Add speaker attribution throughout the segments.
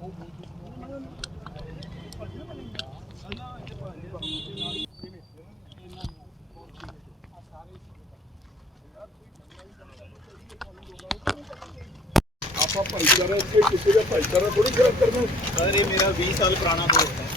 Speaker 1: ਆਪਾਂ ਭਾਈਚਾਰਾ ਇੱਥੇ ਕਿਸੇ ਦਾ ਭਾਈਚਾਰਾ ਥੋੜੀ ਖਰਾਬ ਕਰਨਾ।
Speaker 2: ਸਰ ਇਹ ਮੇਰਾ 20 ਸਾਲ ਪੁਰਾਣਾ ਦੋਸਤ ਹੈ।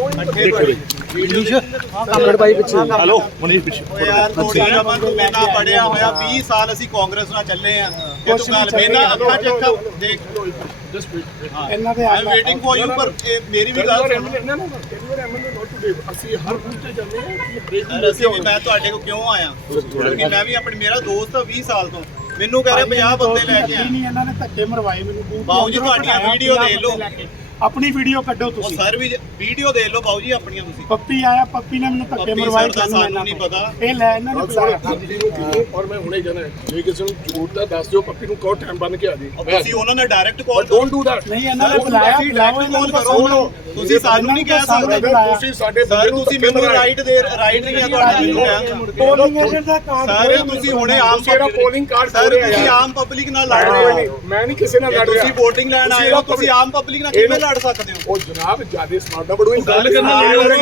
Speaker 1: ਹੈਲੋ ਮਨੀਸ਼ ਪਿੱਛੇ
Speaker 2: ਯਾਰ ਥੋੜੀ ਰਮਨ ਤੂੰ ਮੈਨਾਂ ਪੜਿਆ ਹੋਇਆ 20 ਸਾਲ ਅਸੀਂ ਕਾਂਗਰਸ ਨਾਲ ਚੱਲੇ ਆ ਇਹ ਤੂੰ ਗੱਲ ਮੈਨਾਂ ਅੱਖਾਂ ਚ ਅੱਖਾਂ ਦੇਖ
Speaker 3: ਇਹਨਾਂ ਦੇ
Speaker 2: ਆਈ ਵੇਟਿੰਗ ਫॉर ਯੂ ਪਰ ਮੇਰੀ ਵੀ ਗੱਲ ਸੁਣ
Speaker 1: ਅਸੀਂ ਹਰ ਬੂਥ ਤੇ ਜਾਂਦੇ ਹਾਂ
Speaker 2: ਅਸੀਂ ਵੀ ਮੈਂ ਤੁਹਾਡੇ ਕੋਲ ਕਿਉਂ ਆਇਆ ਕਿਉਂਕਿ ਮੈਂ ਵੀ ਆਪਣੀ ਮੇਰਾ ਦੋਸਤ 20 ਸਾਲ ਤੋਂ ਮੈਨੂੰ ਕਹਿ ਰਿਹਾ 50 ਬੰਦੇ ਲੈ ਕੇ ਆ
Speaker 3: ਨਹੀਂ ਇਹਨਾਂ ਨੇ ਧੱਕੇ ਮਰਵਾਏ ਮੈਨੂੰ
Speaker 2: ਬਾਊ ਜੀ ਤੁਹਾਡੀਆਂ ਵੀਡੀਓ ਦੇਖ ਲਓ
Speaker 3: ਆਪਣੀ ਵੀਡੀਓ ਕੱਢੋ
Speaker 2: ਉਹ
Speaker 3: ਤੁਸੀਂ
Speaker 2: ਸਰ ਵੀ ਵੀਡੀਓ ਦੇਖ ਲਓ ਬਾਊ ਜੀ ਆਪਣੀਆਂ ਤੁਸੀਂ
Speaker 3: ਪੱਪੀ ਆਇਆ ਪੱਪੀ ਨੇ ਮੈਨੂੰ ਧੱਕੇ ਮਰਵਾਏ
Speaker 2: ਸਾਨੂੰ ਨਹੀਂ ਪਤਾ
Speaker 3: ਇਹ ਲੈ ਇਹਨਾਂ ਨੇ ਬੁਲਾਇਆ
Speaker 1: ਔਰ ਮੈਂ ਹੁਣੇ ਜਾਣਾ ਜੇ ਕਿਸੇ ਨੂੰ ਜ਼ਰੂਰਤ ਹੈ ਦੱਸ ਦਿਓ ਪੱਪੀ ਨੂੰ ਕਹੋ ਟਾਈਮ ਬੰਨ ਕੇ ਆ ਜੀ
Speaker 2: ਤੁਸੀਂ ਉਹਨਾਂ ਨੇ direct call
Speaker 1: don't do that
Speaker 3: ਨਹੀਂ ਇਹਨਾਂ ਨੇ ਬੁਲਾਇਆ
Speaker 2: ਤੁਸੀਂ ਸਾਨੂੰ ਨਹੀਂ ਕਹਿ ਸਕਦੇ
Speaker 1: ਤੁਸੀਂ ਸਾਡੇ
Speaker 2: ਸਰ ਤੁਸੀਂ ਮੈਨੂੰ ਰਾਈਟ ਨਹੀਂ ਆ ਤੁਹਾਡਾ
Speaker 3: ਪੋਲਿੰਗ ਏਜੰਟ ਦਾ ਕਾਰਡ
Speaker 2: ਸਰ ਤੁਸੀਂ ਹੁਣੇ ਆਮ
Speaker 1: ਤੇਰਾ ਪੋਲਿੰਗ ਕਾਰਡ
Speaker 2: ਸਰ ਤੁਸੀਂ ਆਮ ਪਬਲਿਕ ਨਾਲ ਲੜ ਰਹੇ ਹੋ
Speaker 1: ਮੈਂ ਨਹੀਂ ਕਿਸੇ ਨਾਲ ਲੜ ਰਿਹਾ
Speaker 2: ਤੁਸੀਂ VOTING ਲੈਣ ਆਏ ਹੋ ਤੁਸੀਂ ਆਮ ਪਬਲਿਕ ਨਾਲ ਕਿਵੇਂ ਲੜ ਸਕਦੇ ਹੋ
Speaker 1: ਉਹ ਜਨਾਬ ਜਿਆਦਾ ਸਮਾਰਟ ਬੜੂ ਗੱਲ ਕਰਨਾ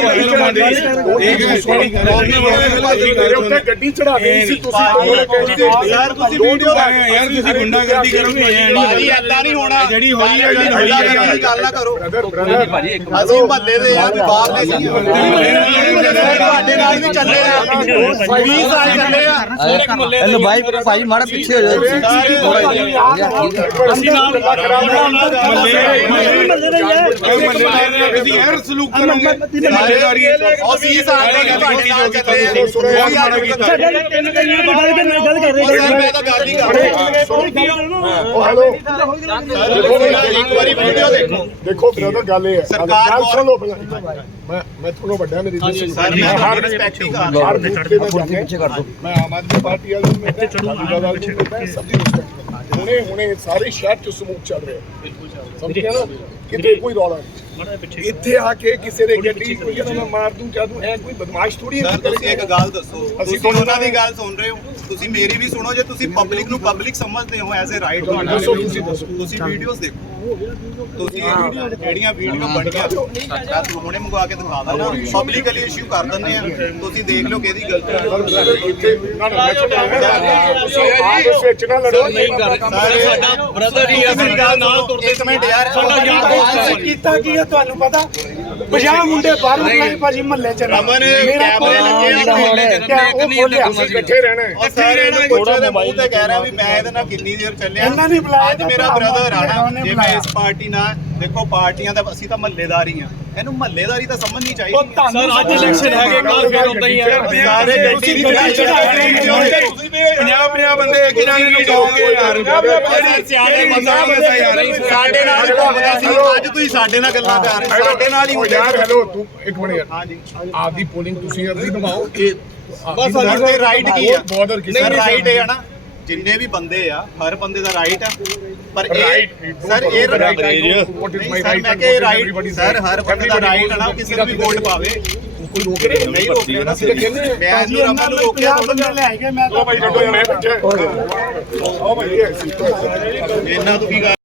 Speaker 1: ਮੇਰੇ ਉੱਤੇ ਗੱਡੀ ਚੜਾ ਦਿੱਤੀ ਸੀ ਤੁਸੀਂ
Speaker 2: ਯਾਰ ਤੁਸੀਂ ਵੀਡੀਓ
Speaker 4: ਯਾਰ ਤੁਸੀਂ ਗੁੰਡਾਗਰਦੀ ਕਰੋਗੇ
Speaker 2: ਭਾਜੀ ਏਦਾਂ ਨਹੀਂ ਹੋਣਾ
Speaker 4: ਜਿਹੜੀ ਹੋਈ ਹੈ
Speaker 2: ਗੱਲ ਨਾ ਕਰੋ
Speaker 1: ਬ੍ਰਦਰ
Speaker 2: ਅਸੀਂ ਮਹੱਲੇ ਦੇ ਯਾਰ ਬਾਹਰ ਦੇ ਨਹੀਂ ਤੁਹਾਡੇ ਨਾਲ ਵੀ ਚੱਲੇ ਆ 20 ਸਾਲ ਚੱਲੇ ਆ
Speaker 5: ਇਹਨੂੰ ਭਾਈ ਮਾੜਾ ਪਿੱਛੇ ਹੋ ਜਾਓ
Speaker 1: ਅਸੀਂ ਨਾਲ
Speaker 4: ਅਸੀਂ ਹਰ ਸਲੂਕ ਕਰਾਂਗੇ ਜ਼ਿੰਮੇਵਾਰੀ
Speaker 2: ਉਹ 20 ਸਾਲ ਦੇ ਤੁਹਾਡੇ ਨਾਲ ਚੱਲੇ ਆ ਗੱਲ ਕਰ ਰਹੇ ਮੈਂ ਤਾਂ ਗੱਲ ਹੀ ਕਰ ਰਿਹਾ
Speaker 1: ਹੈਲੋ
Speaker 2: ਇੱਕ ਵਾਰੀ ਵੀਡੀਓ ਦੇਖੋ
Speaker 1: ਦੇਖੋ ਬ੍ਰਦਰ ਗੱਲ ਇਹ ਹੈ
Speaker 2: ਸਰਕਾਰ
Speaker 1: ਗੱਲ ਸੁਣ ਲਓ ਪਹਿਲਾਂ ਮੈਂ ਤੁਹਾਨੂੰ ਵੱਡਾ ਮੇਰੀ
Speaker 2: ਸਰ ਮੈਂ ਹਰ ਰਿਸਪੈਕਟ ਹੀ ਕਰ
Speaker 1: ਹਰ ਬੂਥ ਤੇ ਮੈਂ ਪਿੱਛੇ ਕਰ ਦੋ ਮੈਂ ਆਮ ਆਦਮੀ ਪਾਰਟੀ ਵਾਲੇ ਨੂੰ ਮੈਂ ਸਭ ਦੀ ਰਿਸਪੈਕਟ ਹੁਣੇ ਸਾਰੇ ਸ਼ਹਿਰ ਚ ਸਮੂਹ ਚੱਲ ਰਿਹਾ ਬਿਲਕੁਲ ਸਮਝ ਗਿਆ ਨਾ ਕਿਤੇ ਕੋਈ ਰੌਲਾ ਨਹੀਂ ਇੱਥੇ ਆ ਕੇ ਕਿਸੇ ਦੇ ਗੱਡੀ ਕੋਈ ਕਹਿੰਦਾ ਮੈਂ ਮਾਰ ਦੂੰ ਚਾਹ ਦੂੰ ਐ ਕੋਈ ਬਦਮਾਸ਼ ਥੋੜੀ ਹੈ
Speaker 2: ਸਰ ਤੁਸੀਂ ਇੱਕ ਗੱਲ ਦੱਸੋ ਅਸੀਂ ਉਹਨਾਂ ਦੀ ਗੱਲ ਸੁਣ ਰਹੇ ਹੋ ਤੁਸੀਂ ਮੇਰੀ ਵੀ ਸੁਣੋ ਜੇ ਤੁਸੀਂ ਪਬਲਿਕ ਨੂੰ ਪਬਲਿਕ ਸਮਝਦੇ ਹੋ ਐਜ਼ ਅ ਰਾਈਟ
Speaker 1: ਦੱਸੋ
Speaker 2: ਤੁਸੀਂ ਵੀਡੀਓਜ਼ ਦੇਖੋ ਤੁਸੀਂ ਜਿਹੜੀਆਂ ਵੀਡੀਓ ਬਣੀਆਂ ਮੈਂ ਹੁਣੇ ਮੰਗਵਾ ਕੇ ਦਿਖਾ ਦਾਂ ਨਾ ਪਬਲਿਕਲੀ ਇਸ਼ੂ ਕਰ ਦਿੰਦੇ ਆ ਤੁਸੀਂ ਦੇਖ ਲਓ ਕਿਹਦੀ ਗਲਤੀ ਹੈ
Speaker 1: ਵਿੱਚ ਨਾ ਲੜੋ
Speaker 2: ਸਾਡਾ ਬ੍ਰਦਰ ਹੀ ਆ ਗੱਲ ਨਾਲ ਤੁਰਦੇ ਇੱਕ ਮਿੰਟ ਯਾਰ
Speaker 3: ਕੀਤਾ ਕੀ ਹੈ ਤੁਹਾਨੂੰ ਪਤਾ 50 ਮੁੰਡੇ ਬਾਹਰ ਨਿਕਲੇ ਭਾਜੀ ਮਹੱਲੇ ਚ
Speaker 2: ਰਮਨ ਕੈਮਰੇ ਲੱਗੇ ਆ
Speaker 1: ਤੁਸੀਂ ਇਕੱਠੇ ਰਹਿਣਾ
Speaker 2: ਉਹ ਸਾਰੇ ਇਹਨੂੰ ਪੁੱਛੋ ਦੇ ਮੂੰਹ ਤੇ ਕਹਿ ਰਿਹਾ ਵੀ ਮੈਂ ਇਹਦੇ ਨਾਲ ਕਿੰਨੀ ਦੇਰ ਚੱਲਿਆ
Speaker 3: ਇਹਨਾਂ ਨੇ ਬੁਲਾਇਆ
Speaker 2: ਅੱਜ ਮੇਰਾ ਬ੍ਰਦਰ ਆਣਾ ਜੇ ਮੈਂ ਇਸ ਪਾਰਟੀ ਨਾਲ ਦੇਖੋ ਪਾਰਟੀਆਂ ਦਾ ਅਸੀਂ ਤਾਂ ਮਹੱਲੇਦਾਰੀ ਆ ਇਹਨੂੰ ਮਹੱਲੇਦਾਰੀ ਤਾਂ ਸਮਝਣੀ ਚਾਹੀਦੀ
Speaker 4: ਸਰ ਅੱਜ ਇਲੈਕਸ਼ਨ ਹੈਗੇ ਕੱਲ ਫੇਰ ਉਦਾਂ ਹੀ ਹੈ
Speaker 2: ਸਾਰੇ ਗੱਡੀ ਦੀ
Speaker 4: 50 ਬੰਦੇ ਕਿਹਨਾਂ ਨੂੰ ਕਹੋਗੇ ਯਾਰ
Speaker 2: ਸਿਆਣੇ ਬੰਦਾ ਯਾਰ ਸਾਡੇ ਨਾਲ ਹੀ ਘੁੰਮਦਾ ਸੀ ਅੱਜ ਤੁਸੀਂ ਸਾਡੇ ਨਾਲ ਗੱਲਾਂ ਕਰ ਰਹੇ ਸਾਡੇ ਨਾਲ ਹੀ ਹੋ
Speaker 1: ਯਾਰ ਹੈਲੋ ਤੂੰ ਇੱਕ ਮਿੰਟ ਯਾਰ
Speaker 2: ਹਾਂਜੀ
Speaker 1: ਆਪਦੀ ਪੋਲਿੰਗ ਤੁਸੀਂ ਅਰਜ਼ੀ ਨਿਭਾਓ ਇਹ
Speaker 2: ਬਸ ਸਾਡੇ ਰਾਈਟ ਕੀ ਆ
Speaker 1: ਬਾਰਡਰ ਕਿਸੇ
Speaker 2: ਨਹੀਂ ਰਾਈਟ ਹੈ ਨਾ ਜਿੰਨੇ ਵੀ ਬੰਦੇ ਆ ਹਰ ਬੰਦੇ ਦਾ ਰਾਈਟ ਆ ਪਰ ਇਹ ਸਰ ਇਹ ਰਾਈਟ ਮੈਂ ਕਿ ਰਾਈਟ ਸਰ ਹਰ ਬੰਦੇ ਦਾ ਰਾਈਟ ਆ ਨਾ ਕਿਸੇ ਨੂੰ ਵੀ ਵੋਟ ਪਾਵੇ
Speaker 1: ਕੋਈ ਰੋਕ
Speaker 2: ਨਹੀਂ ਰੋਕਿਆ ਨਾ ਮੈਂ ਇਹਨੂੰ ਰਮਨ ਨੂੰ ਰੋਕਿਆ ਥੋੜਾ
Speaker 3: ਲੈ ਆਏ ਮੈਂ ਤਾਂ
Speaker 1: ਭਾਈ ਜਦੋਂ ਮੈਂ ਪਿੱਛੇ ਉਹ ਭਾਈ
Speaker 2: ਇਹਨਾਂ ਤੋਂ ਕੀ